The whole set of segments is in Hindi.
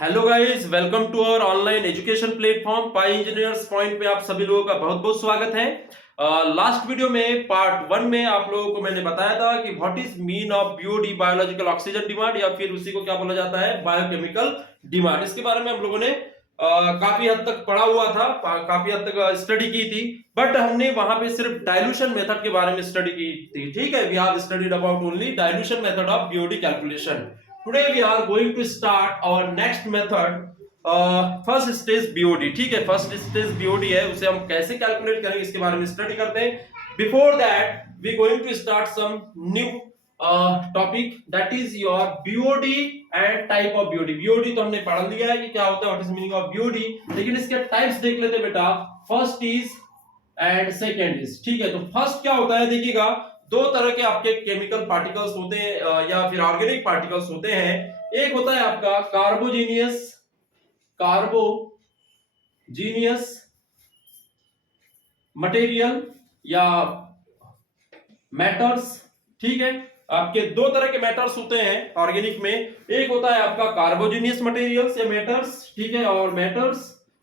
Hello guys, welcome to our online education platform pi engineers point पे आप सभी लोगों का बहुत बहुत स्वागत है। लास्ट वीडियो में पार्ट 1 में आप लोगों को मैंने बताया था कि what is mean of BOD, biological oxygen demand, या फिर उसी को क्या बोला जाता है, बायोकेमिकल डिमांड। इसके बारे में हम लोगों ने काफी हद तक पढ़ा हुआ था, काफी हद तक स्टडी की थी, बट हमने वहां पे सिर्फ डाइल्यूशन मेथड के बारे में स्टडी की थी। ठीक है, we have studied about only dilution method of BOD calculation. Today we are going to start our next method, first stage BOD. ठीक है, फर्स्ट स्टेज बीओडी है, उसे हम कैसे कैलकुलेट करेंगे इसके बारे में स्टडी करते हैं। Before that we going to start some new topic, that is your BOD and type of BOD. BOD तो हमने पढ़ लिया है कि क्या होता है, what is meaning of BOD, लेकिन इसके टाइप्स देख लेते हैं बेटा। First is and second is. ठीक है, तो फर्स्ट क्या होता है देखिएगा, दो तरह के आपके केमिकल पार्टिकल्स होते हैं या फिर ऑर्गेनिक पार्टिकल्स होते हैं। एक होता है आपका कार्बोजीनियस मटेरियल या मैटर्स। ठीक है, आपके दो तरह के मैटर्स होते हैं ऑर्गेनिक में। एक होता है आपका कार्बोजीनियस मटेरियल्स या मैटर्स, ठीक है, और मैटर्स,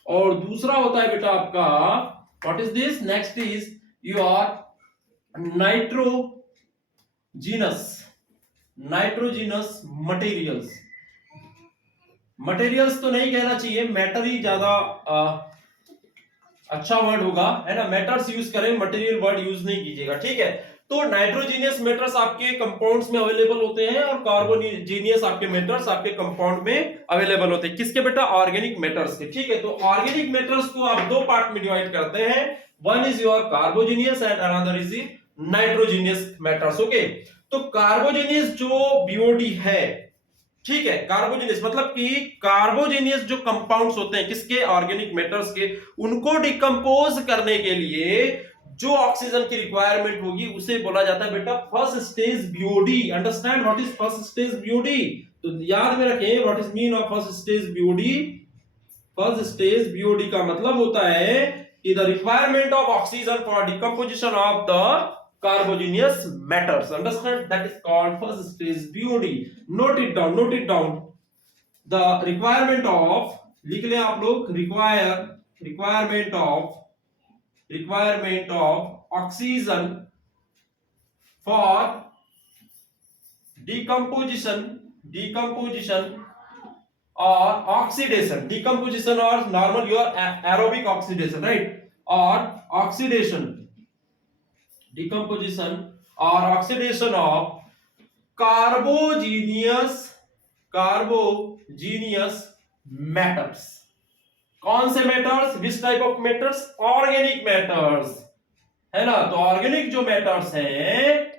और दूसरा होता है बेटा आपका what is this, next is your nitrogenous materials तो नहीं कहना चाहिए, मैटर ही ज्यादा अच्छा वर्ड होगा, है ना। मैटर्स यूज करें, मटेरियल वर्ड यूज नहीं कीजिएगा। ठीक है, तो नाइट्रोजीनियस मैटर्स आपके कंपाउंड्स में अवेलेबल होते हैं और कार्बोजीनियस आपके मैटर्स आपके कंपाउंड में अवेलेबल होते हैं। किसके बेटा, ऑर्गेनिक मैटर्स के। ठीक है, तो ऑर्गेनिक मैटर्स को आप दो पार्ट में डिवाइड करते हैं, one is your carbogenous and another is nitrogenous matters. Okay, तो कार्बोजीनियस जो बीओडी है, ठीक है, कार्बोजीनियस मतलब कि कार्बोजीनियस जो कंपाउंड्स होते हैं किसके, ऑर्गेनिक मैटर्स के, उनको डिकम्पोज करने के लिए जो ऑक्सीजन की रिक्वायरमेंट होगी उसे बोला जाता है बेटा first stage BOD. Understand what is first stage BOD, तो याद में रखें what is mean of first stage BOD. First stage BOD का मतलब होता है कि the requirement of oxygen for decomposition of the carbogenous matters. Understand, that is called first stage BOD. Note it down. The requirement of, लिख लें आप लोग, requirement of oxygen for decomposition or oxidation, decomposition or normal your aerobic oxidation, right, or oxidation, decomposition or oxidation of carbogenous matters. कौन से matters, which type of matters, organic matters, है ना। तो ऑर्गेनिक जो मैटर्स हैं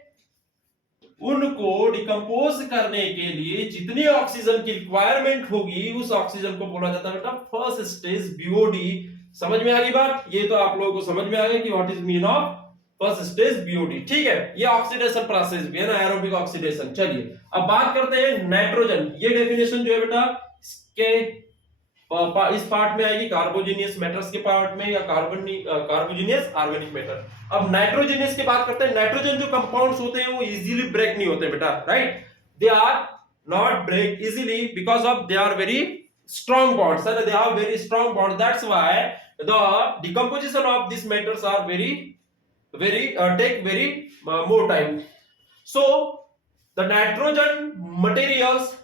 उनको डिकम्पोज करने के लिए जितनी ऑक्सीजन की रिक्वायरमेंट होगी उस ऑक्सीजन को बोला जाता है बेटा फर्स्ट स्टेज बीओडी। समझ में आ गई बात, ये तो आप लोगों को समझ में आ गया कि what is mean of first stage BOD. ठीक है, ये ऑक्सीडेशन प्रोसेस भी है ना, एरोबिक ऑक्सीडेशन। चलिए अब बात करते हैं नाइट्रोजन। ये डेफिनेशन जो है बेटा इसके इस पार्ट में आएगी, कार्बोजीनियस मैटर्स के पार्ट में, या कार्बोजीनियस ऑर्गेनिक मैटर। अब नाइट्रोजीनियस की बात करते हैं। नाइट्रोजन जो कंपाउंड्स होते हैं वो इजीली ब्रेक नहीं होते बेटा, right, they are not break easily because of they are very strong bonds, है ना, they have very strong bonds, that's why the decomposition of this matters are very take very more time. So the nitrogen materials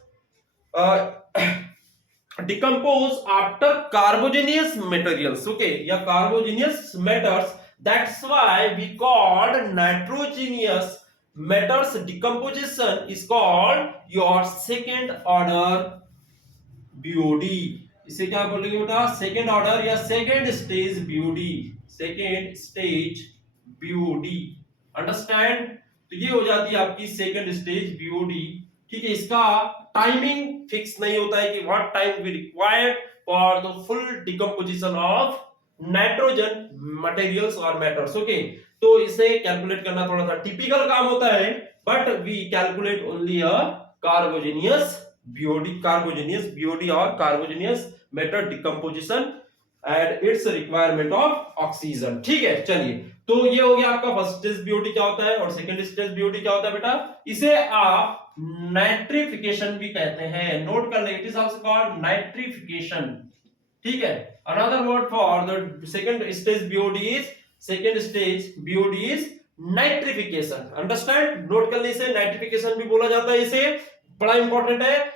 decompose after carbogenous materials, okay, या carbogenous matters. That's why we called nitrogenous matters decomposition is called your second order BOD. इसे क्या बोलेंगे बेटा, सेकेंड ऑर्डर या second stage BOD, second stage BOD. Understand, तो ये हो जाती है आपकी सेकेंड स्टेज बीओडी। ठीक है, इसका टाइमिंग फिक्स नहीं होता है कि what time we required for the full decomposition of nitrogen materials और मैटर्स। ओके, तो इसे कैलकुलेट करना थोड़ा सा टिपिकल काम होता है, but we calculate only a carbogenous BOD और carbogenous matter decomposition and its requirement of oxygen. ठीक है, चलिए तो ये हो गया आपका फर्स्ट स्टेज बीओडी क्या होता है और सेकंड स्टेज बीओडी क्या होता है बेटा, इसे आप नाइट्रिफिकेशन भी कहते हैं। नोट कर ले, it is also called nitrification, ठीक है। Another word for the second stage BOD is nitrification, understand. Note कर ले, इसे नाइट्रिफिकेशन भी बोला जाता है, इसे बड़ा इंपॉर्टेंट है।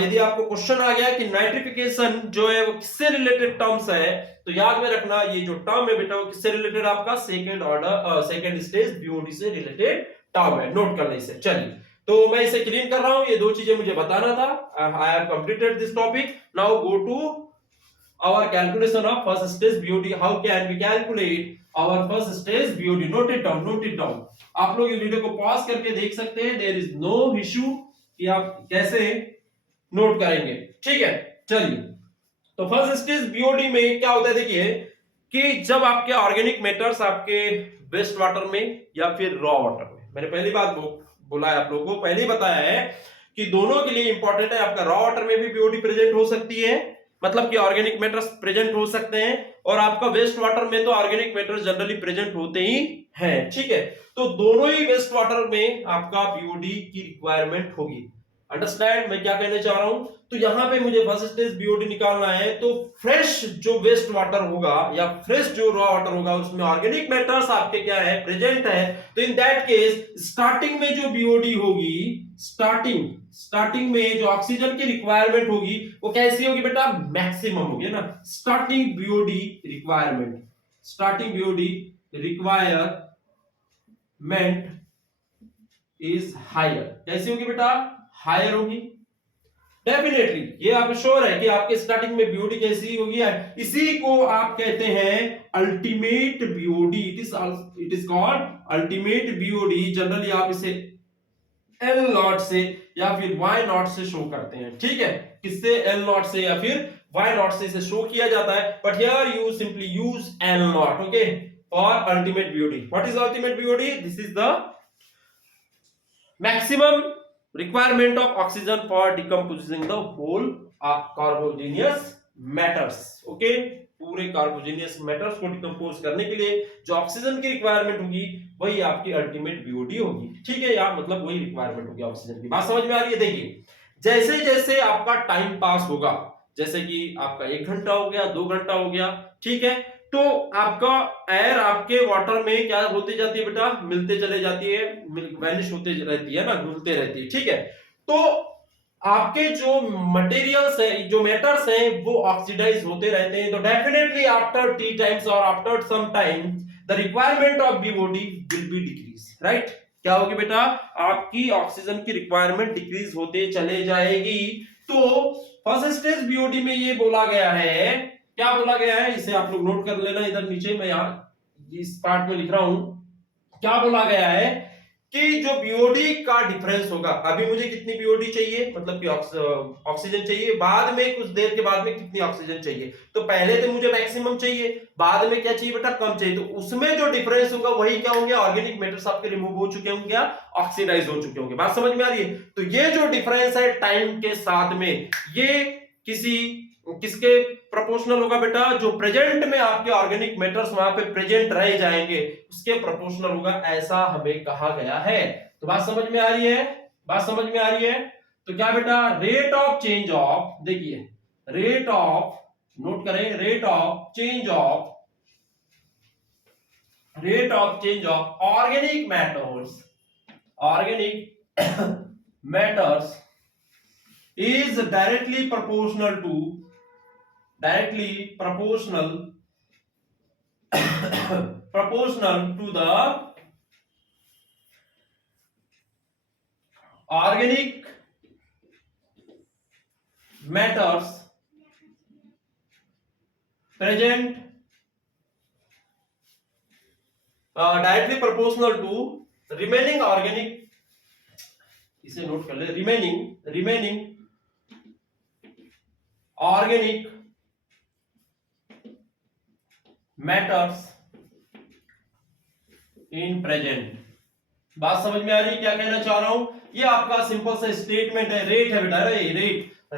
यदि आपको क्वेश्चन आ गया कि नाइट्रिफिकेशन जो है वो किससे रिलेटेड टर्म्स है, तो याद में रखना ये जो टर्म है बेटा वो किससे रिलेटेड, आपका सेकंड स्टेज बीओडी से रिलेटेड टर्म है। नोट कर ले इसे। चलिए, तो मैं इसे क्लीन कर रहा हूं, ये दो चीजें मुझे बताना था। I have completed this topic. Now go to our calculation of first stage BOD. How can we calculate our first stage BOD? Note it down, note it down. आप लोग ये वीडियो को पॉज करके देख सकते हैं, देयर इज नो इशू कि आप कैसे नोट करेंगे, ठीक है। चलिए, तो फर्स्ट स्टेज बीओडी में क्या होता है, देखिए कि जब आपके ऑर्गेनिक मैटर्स आपके वेस्ट वाटर में या फिर रॉ वाटर में, मैंने पहली बात बोला है आप लोगों को, पहले ही बताया है कि दोनों के लिए इंपॉर्टेंट है। आपका रॉ वाटर में भी बीओडी प्रेजेंट हो सकती है, मतलब कि ऑर्गेनिक मैटर्स प्रेजेंट हो सकते हैं, और आपका वेस्ट वाटर में तो ऑर्गेनिक मैटर्स जनरली प्रेजेंट होते ही हैं, ठीक है। तो दोनों ही वेस्ट वाटर में आपका बीओडी की रिक्वायरमेंट होगी। अंडरस्टैंड मैं क्या कहने चाह रहा हूं? तो यहां पे मुझे फर्स्ट स्टेज बीओडी निकालना है, तो फ्रेश जो वेस्ट वाटर होगा या फ्रेश जो रॉ वाटर होगा उसमें ऑर्गेनिक मैटर्स आपके क्या है, प्रेजेंट है। तो इन दैट केस स्टार्टिंग में जो बीओडी होगी, स्टार्टिंग में जो ऑक्सीजन की रिक्वायरमेंट होगी वो कैसी होगी बेटा, मैक्सिमम होगी ना। Starting BOD requirement is higher. कैसी होगी बेटा, हायर होगी डेफिनेटली। ये आप श्योर है कि आपके स्टार्टिंग में बीओडी कैसी होगी, इसी को आप कहते हैं ultimate BOD. It is called ultimate BOD. Generally आप इसे एल नॉट से या फिर वाई नॉट से शो करते हैं, ठीक है। किससे, एल नॉट से या फिर वाई नॉट से इसे शो किया जाता है, but here you simply use L not, okay, for ultimate BOD. What is ultimate BOD? This is the maximum requirement of oxygen for decomposing the whole carbogenous matters, okay। पूरे कार्बोजेनियस मैटर्स को डिकम्पोज करने के लिए जो ऑक्सीजन की रिक्वायरमेंट होगी वही आपकी अल्टीमेट बीओडी होगी, ठीक है यार। मतलब वही रिक्वायरमेंट होगी ऑक्सीजन की। बात समझ में आ रही है? देखिए, जैसे जैसे आपका टाइम पास होगा, जैसे कि आपका 1 घंटा हो गया, 2 घंटा हो गया, ठीक है, तो आपका एयर आपके वाटर में क्या होती जाती है बेटा, मिलते चले जाती है, वैनिश होते रहती है ना, घुलते रहती है, ठीक है। तो आपके जो मटेरियल्स है, जो मेटल्स हैं, वो ऑक्सीडाइज होते रहते हैं। तो डेफिनेटली आफ्टर टी टाइम्स और after some time the requirement of BOD will be decrease, right. क्या होगी बेटा, आपकी ऑक्सीजन की रिक्वायरमेंट डिक्रीज होते चले जाएगी। तो फर्स्ट स्टेज बीओडी में ये बोला गया है, क्या बोला गया है, इसे आप लोग नोट कर लेना इधर नीचे, मैं यहां इस पार्ट में लिख रहा हूं। क्या बोला गया है कि जो बीओडी का डिफरेंस होगा, अभी मुझे कितनी बीओडी चाहिए, मतलब कि ऑक्सीजन चाहिए, बाद में कुछ देर के बाद में कितनी ऑक्सीजन चाहिए, तो पहले तो मुझे मैक्सिमम चाहिए, बाद में क्या चाहिए बेटा, कम चाहिए। तो उसमें जो डिफरेंस होगा वही क्या होंगे, ऑर्गेनिक मैटर्स आपके रिमूव हो चुके होंगे या ऑक्सीडाइज हो चुके होंगे। बात समझ में आ रही है? तो ये जो डिफरेंस है टाइम के साथ में, ये किसके प्रोपोर्शनल होगा बेटा, जो प्रेजेंट में आपके ऑर्गेनिक मैटर्स वहां पे प्रेजेंट रह जाएंगे उसके प्रोपोर्शनल होगा, ऐसा हमें कहा गया है। तो बात समझ में आ रही है? बात समझ में आ रही है? तो क्या बेटा, रेट ऑफ चेंज ऑफ, देखिए रेट ऑफ, नोट करें, rate of change of organic matters is directly proportional to the organic matters present, directly proportional to remaining organic, इसे नोट कर ले, remaining organic matters in present। बात समझ में आ रही है क्या कहना चाह रहा हूं? ये आपका सिंपल सा स्टेटमेंट है, रेट है बेटा,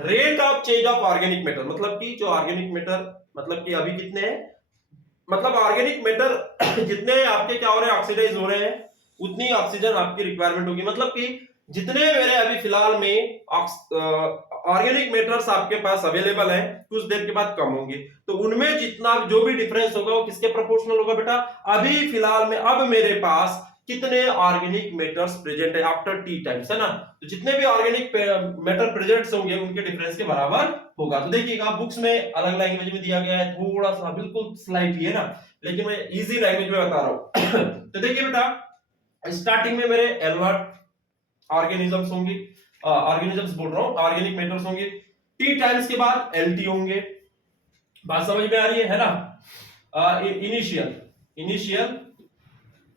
rate of change of organic matter, मतलब कि जो ऑर्गेनिक मैटर, मतलब कि अभी कितने हैं, मतलब ऑर्गेनिक मैटर जितने आपके क्या हो रहे हैं, ऑक्सीडाइज हो रहे हैं, उतनी ऑक्सीजन आपकी रिक्वायरमेंट होगी। मतलब कि जितने मेरे अभी फिलहाल में ऑर्गेनिक मैटर्स आपके पास अवेलेबल हैं, कुछ देर के बाद कम होंगे, तो उनमें जितना जो भी डिफरेंस होगा वो किसके प्रोपोर्शनल होगा बेटा? अभी फिलहाल में अब मेरे पास कितने ऑर्गेनिक मैटर्स प्रेजेंट है आफ्टर टी टाइम्स, है ना? तो जितने भी ऑर्गेनिक मैटर प्रेजेंट होंगे उनके डिफरेंस के बराबर होगा। तो देखिएगा बुक्स में अलग लैंग्वेज में दिया गया है, थोड़ा सा बिल्कुल स्लाइटली, है ना, लेकिन मैं इजी लैंग्वेज में बता रहा हूं। तो देखिए बेटा, स्टार्टिंग में मेरे L0 ऑर्गेनिजम्स होंगे, ऑर्गेनिजम्स बोल रहा हूं, ऑर्गेनिक मैटर्स होंगे। टी टाइम्स के बाद LT होंगे। बात समझ में आ रही है ना? इनिशियल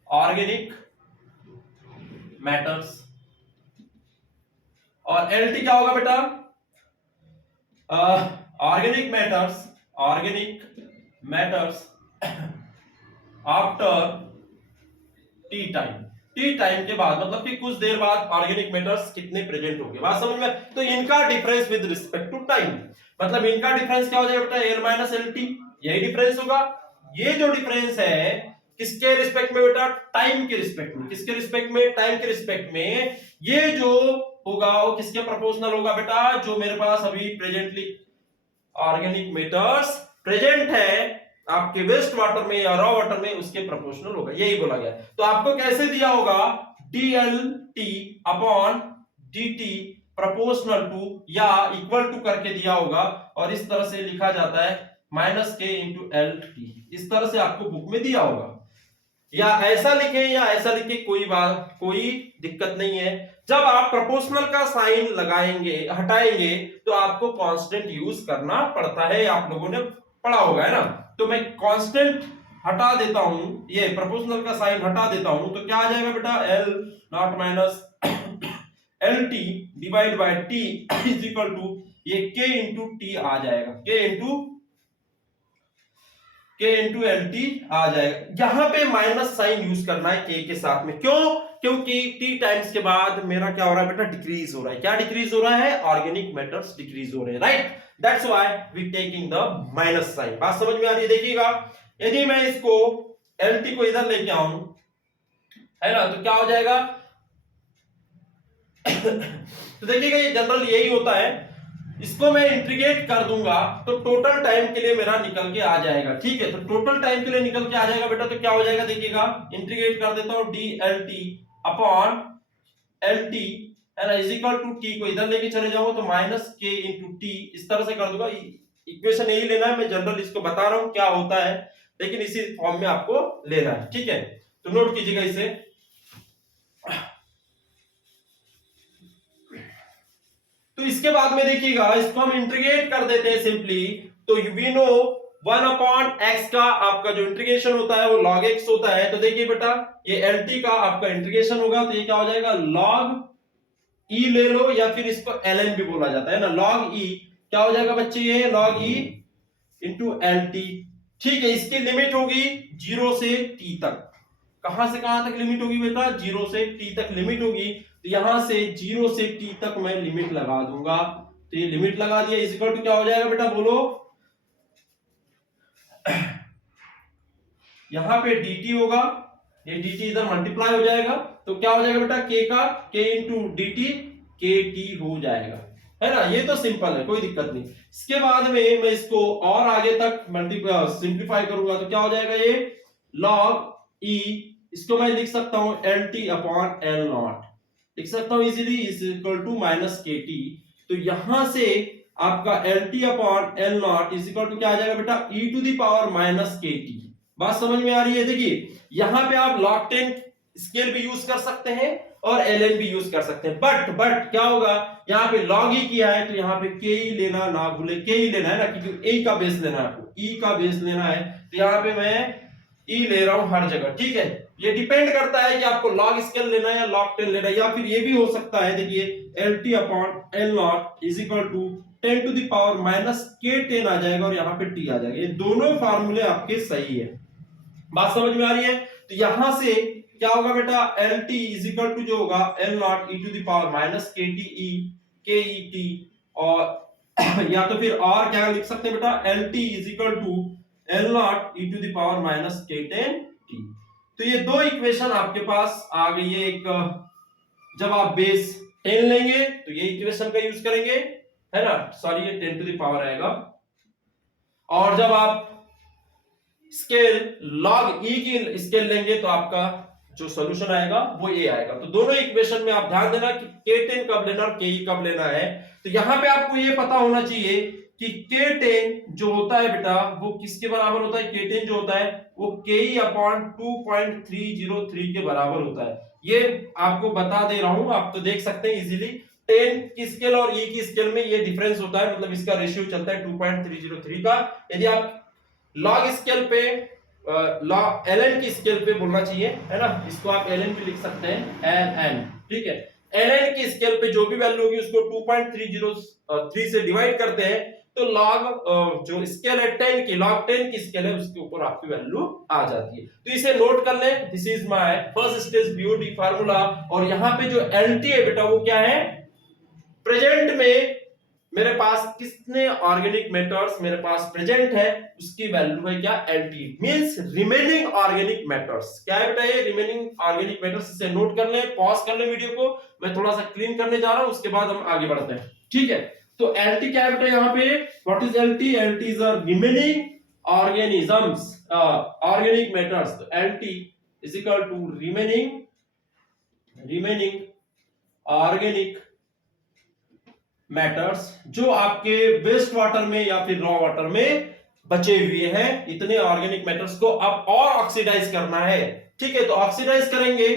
ऑर्गेनिक मैटर्स, और LT क्या होगा बेटा? Organic matters after T time. T time के बाद मतलब कि कुछ देर बाद ऑर्गेनिक मैटर्स कितने प्रेजेंट होंगे, बात समझ में? तो इनका difference with respect to time, मतलब इनका डिफरेंस क्या हो जाएगा बेटा? L माइनस LT, यही डिफरेंस होगा। ये जो डिफरेंस है किसके रिस्पेक्ट में बेटा? टाइम के रिस्पेक्ट में। किसके रिस्पेक्ट में? टाइम के रिस्पेक्ट में। ये जो होगा वो किसके प्रोपोर्शनल होगा बेटा? जो मेरे पास अभी प्रेजेंटली ऑर्गेनिक मैटर्स प्रेजेंट है आपके वेस्ट वाटर में या रॉ वाटर में, उसके प्रोपोर्शनल होगा, यही बोला गया। तो आपको कैसे दिया होगा? DLT upon DT proportional to या इक्वल टू करके दिया होगा, और इस तरह से लिखा जाता है -K इंटू LT। इस तरह से आपको बुक में दिया होगा, या ऐसा लिखें या ऐसा लिखें, कोई दिक्कत नहीं है। जब आप प्रोपोर्शनल का साइन लगाएंगे, हटाएंगे, तो आपको कांस्टेंट यूज करना पड़ता है, आप लोगों ने पढ़ा होगा, है ना? तो मैं कांस्टेंट हटा देता हूं, ये प्रोपोर्शनल का साइन हटा देता हूं, तो क्या आ जाएगा बेटा? L0 minus LT divide by T is equal to ये K इंटू T आ जाएगा, K इंटू LT आ जाएगा। यहां पे माइनस साइन यूज करना है K के साथ में, क्यों? क्योंकि T टाइम्स के बाद मेरा क्या हो रहा है बेटा? डिक्रीज हो रहा है। क्या डिक्रीज हो रहा है? ऑर्गेनिक मैटर्स डिक्रीज हो रहे हैं, right? That's why we taking the minus sign. बात समझ में आ रही है? देखिएगा, यदि मैं इसको LT को इधर लेके आऊं, है ना, तो क्या हो जाएगा? तो देखिएगा, ये जनरल यही होता है। इसको मैं इंटीग्रेट कर दूंगा तो टोटल टाइम के लिए मेरा निकल के आ जाएगा, ठीक है? तो टोटल टाइम के लिए निकल के आ जाएगा बेटा, तो क्या हो जाएगा? देखिएगा, इंटीग्रेट कर देता हूं, DLT अपॉन LT, है ना, इज इक्वल टू T को इधर लेके चले जाऊंगा तो -K इंटू T, इस तरह से कर दूंगा। इक्वेशन यही लेना है, मैं जनरल इसको बता रहा हूं क्या होता है, लेकिन इसी फॉर्म में आपको लेना है, ठीक है? तो नोट कीजिएगा इसे। तो इसके बाद में देखिएगा, इसको हम इंटीग्रेट कर देते हैं सिंपली, तो वी नो 1 अपॉन x का आपका जो इंटीग्रेशन होता है वो log x होता है। तो देखिए बेटा, ये LT का आपका इंटीग्रेशन होगा, तो ये क्या हो जाएगा? log e ले लो, या फिर इसको ln भी बोला जाता है ना, log e क्या हो जाएगा बच्चे? ये log e इंटू LT, ठीक है? इसकी लिमिट होगी 0 से t तक। कहां से कहां तक लिमिट होगी बेटा? 0 से t तक लिमिट होगी। तो यहां से 0 से t तक मैं लिमिट लगा दूंगा, तो ये लिमिट लगा दिया, इज इक्वल टू क्या हो जाएगा बेटा? बोलो। यहां पे dt होगा, ये dt इधर मल्टीप्लाई हो जाएगा, तो क्या हो जाएगा बेटा? k का k इंटू dt, kt हो जाएगा, है ना? ये तो सिंपल है, कोई दिक्कत नहीं। इसके बाद में मैं इसको और आगे तक सिंप्लीफाई करूंगा, तो क्या हो जाएगा? ये log e, इसको मैं लिख सकता हूं LT अपॉन L0, लिख सकता हूं easily, is equal to -KT। तो यहां से आपका LT upon L0 is equal to क्या आ जाएगा बेटा? e to the power -KT। बात समझ में आ रही है? देखिए, यहां पे आप log 10 स्केल भी यूज कर सकते हैं और ln भी यूज कर सकते हैं, बट क्या होगा? यहाँ पे log e किया है, तो यहाँ पे k ही लेना ना भूले, k ही लेना है ना, क्योंकि a का बेस लेना है आपको, e का बेस लेना है। तो यहाँ पे मैं e ले रहा हूं हर जगह, ठीक है? ये डिपेंड करता है कि आपको log स्केल लेना है या log 10 लेना है, या फिर ये भी हो सकता है, देखिए, LT upon L0 is equal to 10 to the power -K10 आ जाएगा, और यहाँ पे t आ जाएगा। ये दोनों फार्मूले आपके सही है। बात समझ में आ रही है? तो यहां से क्या होगा बेटा? LT इज इक्वल टू जो होगा L0 e to the power -KTE KET, और या तो फिर और क्या लिख सकते हैं बेटा? LT is equal to L naught e to the power minus k tan t। तो ये दो इक्वेशन आपके पास आ गई है। एक जब आप बेस 10 लेंगे तो ये इक्वेशन का यूज करेंगे, है ना, सॉरी ये 10 टू द पावर आएगा। और जब आप स्केल log e की स्केल लेंगे तो आपका जो सॉल्यूशन आएगा वो ये आएगा। तो दोनों इक्वेशन में आप ध्यान देना कि k10 कब लेना और ke कब लेना है। तो यहां पे आपको ये पता होना चाहिए कि k10 जो होता है बेटा वो किसके बराबर होता है। k10 जो होता है वो ke अपॉन 2.303 के बराबर होता है। ये आपको बता दे रहा हूं, आप तो देख सकते हैं इजीली। 10 की स्केल और e की स्केल में ये डिफरेंस होता है, मतलब इसका रेशियो चलता है 2.303 का। यदि आप लॉग स्केल पे लॉग ln की स्केल पे बोलना चाहिए, है ना, इसको आप ln भी लिख सकते हैं ln, ठीक है। ln की स्केल पे जो भी वैल्यू होगी उसको 2.303 से डिवाइड करते हैं तो लॉग जो स्केल है 10 की, लॉग 10 की स्केल है उसके ऊपर आपकी वैल्यू आ जाती है। तो इसे नोट कर लें, this is my first stage BOD formula. और यहाँ पे जो एलटी है बेटा वो क्या है, प्रेजेंट में मेरे पास कितने ऑर्गेनिक मैटर्स मेरे पास प्रेजेंट है उसकी वैल्यू है क्या, LT, means remaining organic matters. क्या है बेटा ये रिमेनिंग ऑर्गेनिक मैटर्स, इसे नोट कर लें, पॉज कर लें वीडियो को, मैं थोड़ा सा क्लीन करने जा रहा हूं, उसके बाद हम आगे बढ़ते हैं, ठीक है। तो एलटी क्या है बेटा यहाँ पे, what is LT, LT is a remaining organisms, organic matters. तो LT is equal to remaining organic matters जो आपके वेस्ट वाटर में या फिर रॉ वाटर में बचे हुए हैं, इतने ऑर्गेनिक मैटर्स को अब और ऑक्सीडाइज करना है, ठीक है। तो ऑक्सीडाइज करेंगे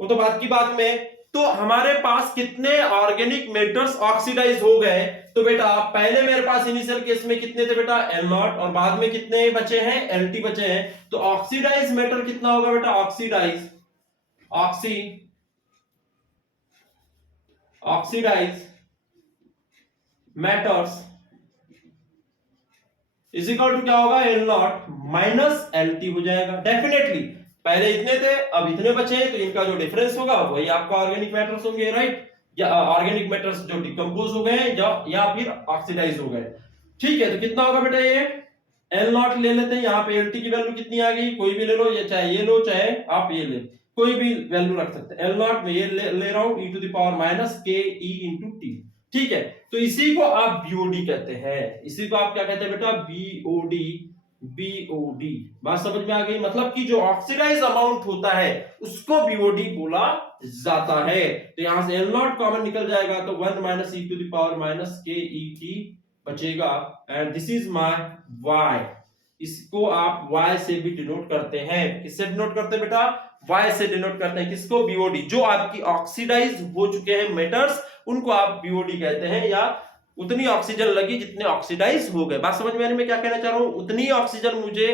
वो तो बात की बात में। तो हमारे पास कितने ऑर्गेनिक मैटर्स ऑक्सीडाइज हो गए, तो बेटा पहले मेरे पास इनिशियल केस में कितने थे बेटा L नॉट, और बाद में कितने बचे हैं LT बचे हैं। तो ऑक्सीडाइज मैटर कितना होगा बेटा, oxidize matters is equal to क्या होगा, L नॉट माइनस LT हो जाएगा। डेफिनेटली पहले इतने थे अब इतने बचे हैं तो इनका जो डिफरेंस होगा वही आपका ऑर्गेनिक मैटर्स होंगे, राइट, या ऑर्गेनिक मैटर्स जो डिकम्पोज हो गए हैं या फिर ऑक्सीडाइज हो गए, ठीक है। तो कितना होगा बेटा ये L नॉट ले लेते हैं, यहाँ पे LT की वैल्यू कितनी आ गई, कोई भी ले लो, ये चाहे ये लो चाहे आप ये ले, कोई भी वैल्यू रख सकते हैं। L नॉट में ये ले रहा हूं e to the power minus K E into T, ठीक है। तो इसी को आप बीओडी कहते हैं, इसी को आप क्या कहते हैं बेटा, बीओडी, बीओडी। बात समझ में आ गई, मतलब कि जो ऑक्सीडाइज अमाउंट होता है उसको बीओडी बोला जाता है। तो यहां से L नॉट कॉमन निकल जाएगा तो 1 minus E to the power minus K E T बचेगा, and this is my y। इसको आप y से भी डिनोट करते हैं, किससे डिनोट करते हैं बेटा, y से डिनोट करते हैं, किसको, बीओडी। जो आपकी ऑक्सीडाइज हो चुके हैं मेटल्स उनको आप बीओडी कहते हैं, या उतनी ऑक्सीजन लगी जितने ऑक्सीडाइज हो गए। बात समझ में आ रही, मैं क्या कहना चाह रहा हूं, उतनी ऑक्सीजन मुझे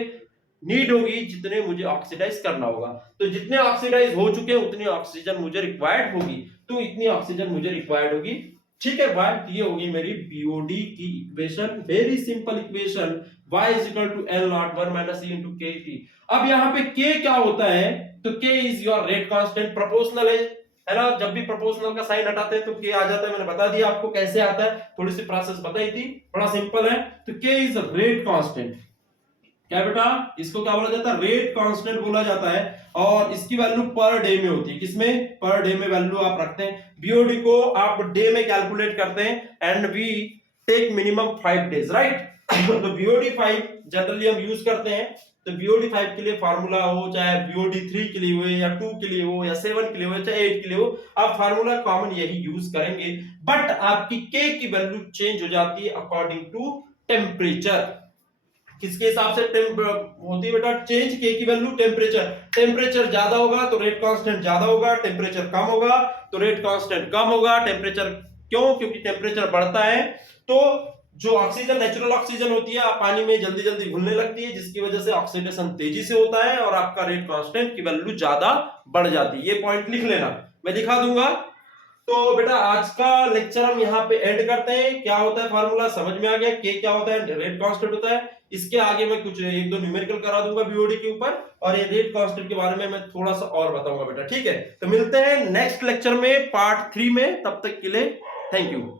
नीड होगी जितने मुझे ऑक्सीडाइज करना होगा। तो जितने ऑक्सीडाइज हो चुके हैं उतनी ऑक्सीजन मुझे रिक्वायर्ड होगी, तो इतनी ऑक्सीजन मुझे रिक्वायर्ड होगी, ठीक है। y ये होगी मेरी बीओडी की equation, very simple equation, y is equal to L naught 1 minus e into K T. अब यहाँ पे k क्या होता है, तो k is your rate constant, proportional है ना, जब भी प्रोपोर्शनल का साइन हटाते हैं तो k आ जाता है, मैंने बता दिया आपको कैसे आता है, थोड़ी सी प्रोसेस बताई थी, बड़ा सिंपल है। तो k इज रेट कांस्टेंट, क्या बेटा, इसको क्या बोला जाता है, रेट कांस्टेंट बोला जाता है, और इसकी वैल्यू पर डे में होती है, किसमें, पर डे में वैल्यू आप रखते हैं, बीओडी को आप डे में कैलकुलेट करते हैं, and we take minimum 5 days, right. तो बीओडी 5 जनरली हम यूज करते हैं, तो बीओडी 5 के लिए फार्मूला हो, चाहे बीओडी 3 के लिए हो, या 2 के लिए हो, या 7 के लिए हो, चाहे 8 के लिए हो, आप फार्मूला कॉमन यही यूज करेंगे। बट आपकी k की वैल्यू चेंज हो जाती है अकॉर्डिंग टू टेम्परेचर। किसके हिसाब से होती है बेटा चेंज, के की वैल्यू, टेम्परेचर ज्यादा होगा तो रेट कांस्टेंट ज्यादा होगा, टेम्परेचर कम होगा तो रेट कांस्टेंट कम होगा। टेम्परेचर क्यों, क्योंकि टेम्परेचर बढ़ता है तो जो ऑक्सीजन, नेचुरल ऑक्सीजन होती है पानी में जल्दी जल्दी घुलने लगती है, जिसकी वजह से ऑक्सीडेशन तेजी से होता है और आपका रेट कांस्टेंट की वैल्यू ज्यादा बढ़ जाती है। ये पॉइंट लिख लेना, मैं दिखा दूंगा। तो बेटा आज का लेक्चर हम यहाँ पे एंड करते हैं। क्या होता है फार्मूला समझ में आ गया, के क्या होता है, रेट कांस्टेंट होता है। इसके आगे मैं कुछ एक दो न्यूमेरिकल करा दूंगा बीओडी के ऊपर, और ये रेट कांस्टेंट के बारे में मैं थोड़ा सा और बताऊंगा बेटा, ठीक है। तो मिलते हैं नेक्स्ट लेक्चर में पार्ट 3 में, तब तक के लिए थैंक यू।